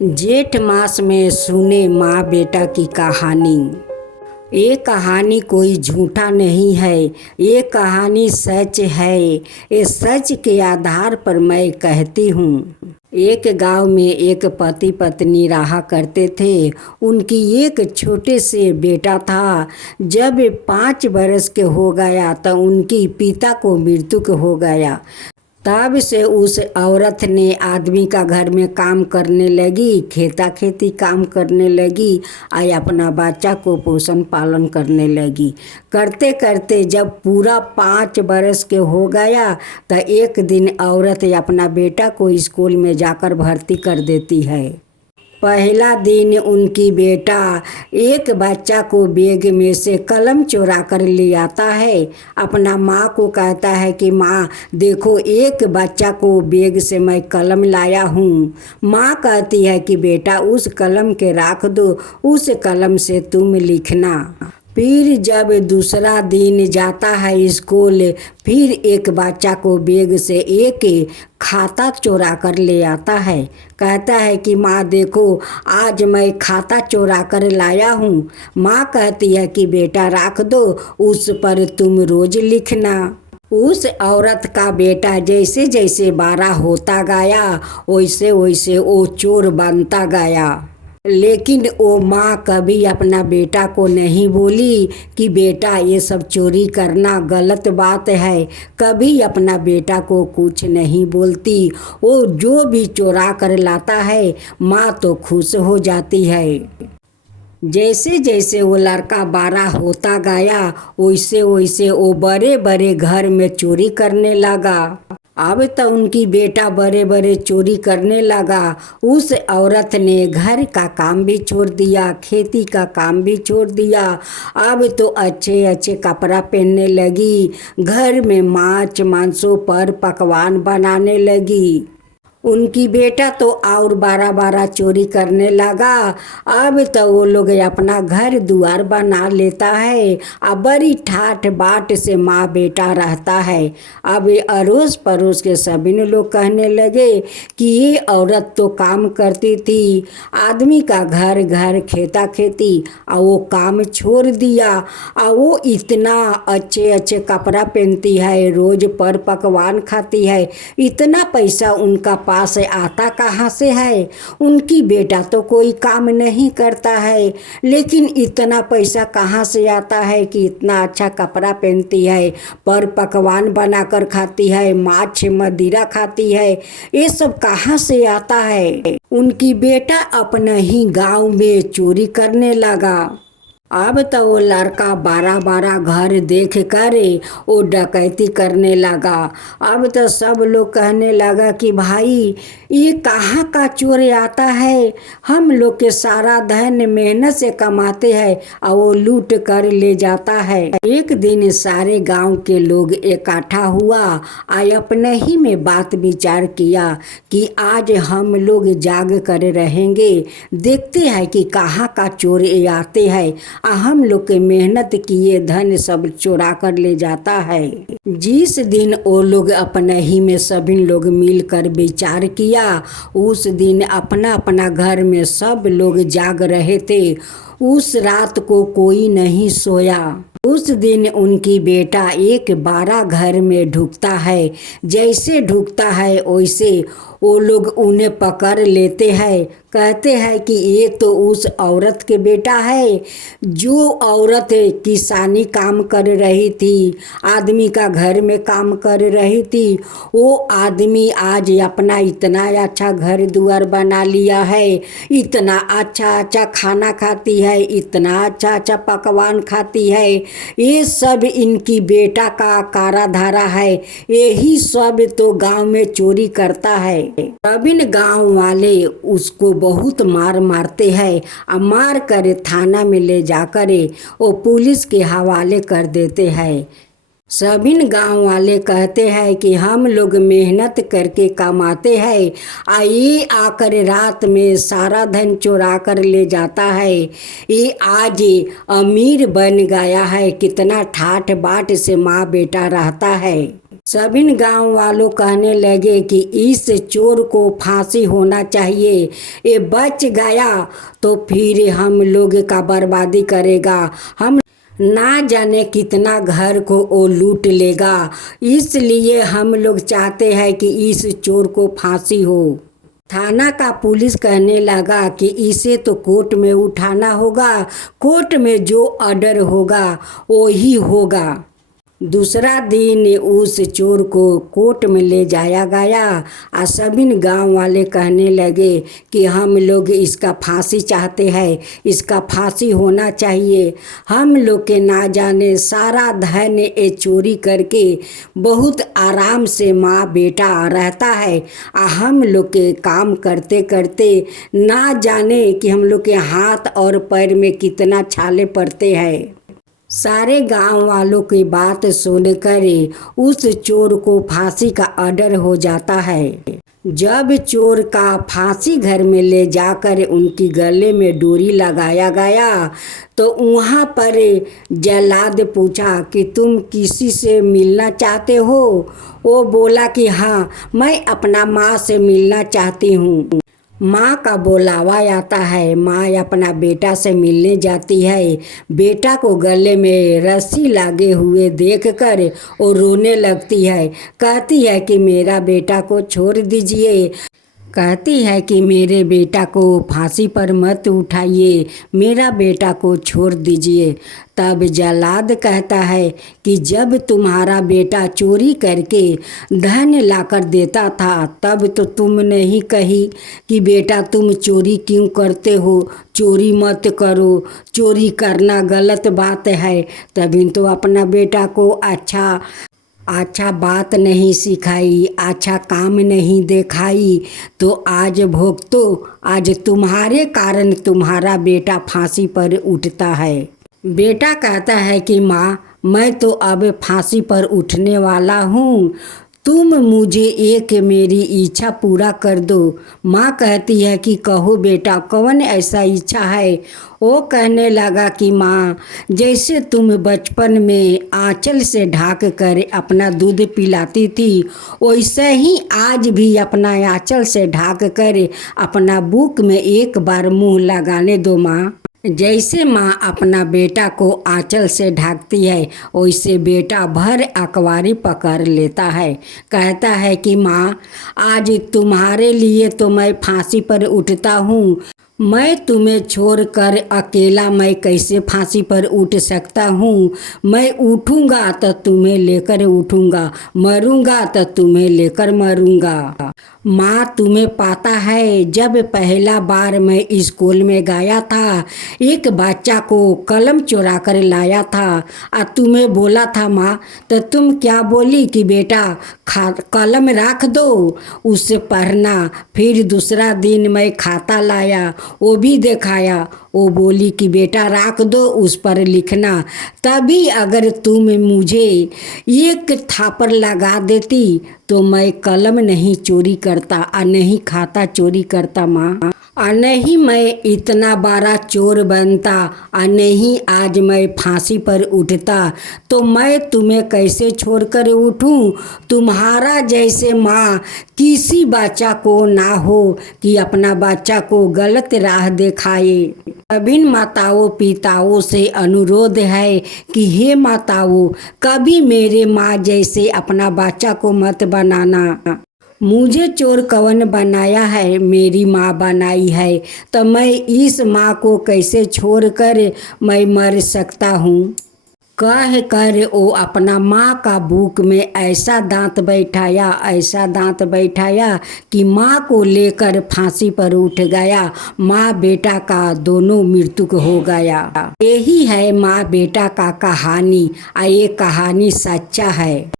जेठ मास में सुने माँ बेटा की कहानी। ये कहानी कोई झूठा नहीं है, ये कहानी सच है। ये सच के आधार पर मैं कहती हूँ। एक गांव में एक पति पत्नी रहा करते थे। उनकी एक छोटे से बेटा था। जब 5 बरस के हो गया तो उनकी पिता को मृत्यु हो गया। तब से उस औरत ने आदमी का घर में काम करने लगी, खेता खेती काम करने लगी और अपना बच्चा को पोषण पालन करने लगी। करते करते जब पूरा 5 बरस के हो गया तो एक दिन औरत अपना बेटा को स्कूल में जाकर भर्ती कर देती है। पहला दिन उनकी बेटा एक बच्चा को बैग में से कलम चुरा कर ले आता है। अपना माँ को कहता है कि माँ देखो, एक बच्चा को बैग से मैं कलम लाया हूँ। माँ कहती है कि बेटा उस कलम के रख दो, उस कलम से तुम लिखना। फिर जब दूसरा दिन जाता है स्कूल, फिर एक बच्चा को बैग से एक खाता चोरा कर ले आता है। कहता है कि माँ देखो, आज मैं खाता चोरा कर लाया हूँ। माँ कहती है कि बेटा रख दो, उस पर तुम रोज लिखना। उस औरत का बेटा जैसे जैसे बड़ा होता गया वैसे वैसे वो चोर बनता गया। लेकिन वो माँ कभी अपना बेटा को नहीं बोली कि बेटा ये सब चोरी करना गलत बात है। कभी अपना बेटा को कुछ नहीं बोलती। वो जो भी चोरा कर लाता है माँ तो खुश हो जाती है। जैसे जैसे वो लड़का बड़ा होता गया वैसे वैसे वो बड़े बड़े घर में चोरी करने लगा। अब तो उनकी बेटा बड़े बड़े चोरी करने लगा। उस औरत ने घर का काम भी छोड़ दिया, खेती का काम भी छोड़ दिया। अब तो अच्छे अच्छे कपड़ा पहनने लगी, घर में मांस मांसों पर पकवान बनाने लगी। उनकी बेटा तो और 12 चोरी करने लगा। अब तो वो लोग अपना घर दुआर बना लेता है। अब बड़ी ठाठ बाट से माँ बेटा रहता है। अब अड़ोस पड़ोस के सभी लोग कहने लगे कि ये औरत तो काम करती थी, आदमी का घर घर खेता खेती, और वो काम छोड़ दिया। और वो इतना अच्छे अच्छे कपड़ा पहनती है, रोज पर पकवान खाती है। इतना पैसा उनका पास आता कहाँ से है? उनकी बेटा तो कोई काम नहीं करता है, लेकिन इतना पैसा कहाँ से आता है कि इतना अच्छा कपड़ा पहनती है, पर पकवान बनाकर खाती है, माछ मदिरा खाती है। ये सब कहाँ से आता है? उनकी बेटा अपना ही गांव में चोरी करने लगा। अब तो वो लड़का 12 घर देख कर वो डकैती करने लगा। अब तो सब लोग कहने लगा कि भाई ये कहाँ का चोर आता है? हम लोग के सारा धन मेहनत से कमाते हैं और वो लूट कर ले जाता है। एक दिन सारे गांव के लोग इकट्ठा हुआ और अपने ही में बात विचार किया कि आज हम लोग जाग कर रहेंगे, देखते हैं कि कहाँ का चोर आते हैं, हम लोग के मेहनत किए धन सब चुरा कर ले जाता है। जिस दिन वो लोग अपने ही में सभी लोग मिलकर विचार किया, उस दिन अपना अपना घर में सब लोग जाग रहे थे। उस रात को कोई नहीं सोया। उस दिन उनकी बेटा एक 12 घर में ढुकता है। जैसे ढुकता है वैसे वो लोग उन्हें पकड़ लेते हैं। कहते हैं कि ये तो उस औरत के बेटा है जो औरत किसानी काम कर रही थी, आदमी का घर में काम कर रही थी। वो आदमी आज अपना इतना अच्छा घर दुआर बना लिया है, इतना अच्छा अच्छा खाना खाती है, इतना अच्छा अच्छा पकवान खाती है। ये सब इनकी बेटा का काराधारा है। यही सब तो गांव में चोरी करता है। तभी गांव वाले उसको बहुत मारते हैं और मार कर थाना में ले जाकर वो पुलिस के हवाले कर देते हैं। सभी गांव वाले कहते हैं कि हम लोग मेहनत करके कमाते हैं और ये आकर रात में सारा धन चुरा कर ले जाता है। ये आज अमीर बन गया है, कितना ठाठ बाट से माँ बेटा रहता है। सभी गांव वालों कहने लगे कि इस चोर को फांसी होना चाहिए, ये बच गया तो फिर हम लोग का बर्बादी करेगा, हम ना जाने कितना घर को वो लूट लेगा, इसलिए हम लोग चाहते हैं कि इस चोर को फांसी हो। थाना का पुलिस कहने लगा कि इसे तो कोर्ट में उठाना होगा, कोर्ट में जो ऑर्डर होगा वो ही होगा। दूसरा दिन उस चोर को कोर्ट में ले जाया गया और सभी गांव वाले कहने लगे कि हम लोग इसका फांसी चाहते हैं, इसका फांसी होना चाहिए। हम लोग के ना जाने सारा धन ये चोरी करके बहुत आराम से माँ बेटा रहता है और हम लोग के काम करते करते ना जाने कि हम लोग के हाथ और पैर में कितना छाले पड़ते हैं। सारे गांव वालों की बात सुनकर उस चोर को फांसी का ऑर्डर हो जाता है। जब चोर का फांसी घर में ले जाकर उनकी गले में डोरी लगाया गया तो वहाँ पर जल्लाद पूछा कि तुम किसी से मिलना चाहते हो? वो बोला कि हाँ, मैं अपना माँ से मिलना चाहती हूँ। माँ का बुलावा आता है, माँ अपना बेटा से मिलने जाती है। बेटा को गले में रस्सी लागे हुए देखकर वो रोने लगती है, कहती है कि मेरा बेटा को छोड़ दीजिए, कहती है कि मेरे बेटा को फांसी पर मत उठाइए, मेरा बेटा को छोड़ दीजिए। तब जल्लाद कहता है कि जब तुम्हारा बेटा चोरी करके धन लाकर देता था तब तो तुम नहीं कही कि बेटा तुम चोरी क्यों करते हो, चोरी मत करो, चोरी करना गलत बात है। तभी तो अपना बेटा को अच्छा बात नहीं सिखाई, अच्छा काम नहीं दिखाई, तो आज भुगतो, आज तुम्हारे कारण तुम्हारा बेटा फांसी पर उठता है। बेटा कहता है कि माँ, मैं तो अब फांसी पर उठने वाला हूँ, तुम मुझे एक मेरी इच्छा पूरा कर दो। माँ कहती है कि कहो बेटा, कौन ऐसा इच्छा है? वो कहने लगा कि माँ, जैसे तुम बचपन में आंचल से ढाक कर अपना दूध पिलाती थी, वैसे ही आज भी अपना आंचल से ढाक कर अपना बुक में एक बार मुँह लगाने दो माँ। जैसे माँ अपना बेटा को आंचल से ढाकती है वैसे बेटा भर अकवारी पकड़ लेता है, कहता है कि माँ, आज तुम्हारे लिए तो मैं फांसी पर उठता हूँ, मैं तुम्हें छोड़कर अकेला मैं कैसे फांसी पर उठ सकता हूँ? मैं उठूँगा तो तुम्हें लेकर उठूँगा, मरूँगा तो तुम्हें लेकर मरूँगा। माँ, तुम्हें पता है जब पहला बार मैं स्कूल में गया था, एक बच्चा को कलम चुरा कर लाया था और तुम्हें बोला था माँ, तो तुम क्या बोली कि बेटा कलम रख दो, उससे पढ़ना। फिर दूसरा दिन मैं खाता लाया, वो भी दिखाया, वो बोली कि बेटा रख दो, उस पर लिखना। तभी अगर तुम मुझे एक थापड़ लगा देती तो मैं कलम नहीं चोरी करता और नहीं खाता चोरी करता माँ, और नहीं मैं इतना बड़ा चोर बनता, और नहीं आज मैं फांसी पर उठता। तो मैं तुम्हें कैसे छोड़कर उठूं? तुम्हारा जैसे माँ किसी बच्चा को ना हो कि अपना बच्चा को गलत राह दिखाए। सभी माताओं पिताओं से अनुरोध है कि हे माताओं, कभी मेरे माँ जैसे अपना बच्चा को मत बनाना। मुझे चोर कौन बनाया है? मेरी माँ बनाई है, तो मैं इस माँ को कैसे छोड़कर मैं मर सकता हूँ? कह कर वो अपना माँ का बुक में ऐसा दांत बैठाया, ऐसा दांत बैठाया कि माँ को लेकर फांसी पर उठ गया। माँ बेटा का दोनों मृत्यु हो गया। यही है माँ बेटा का कहानी, और ये कहानी सच्चा है।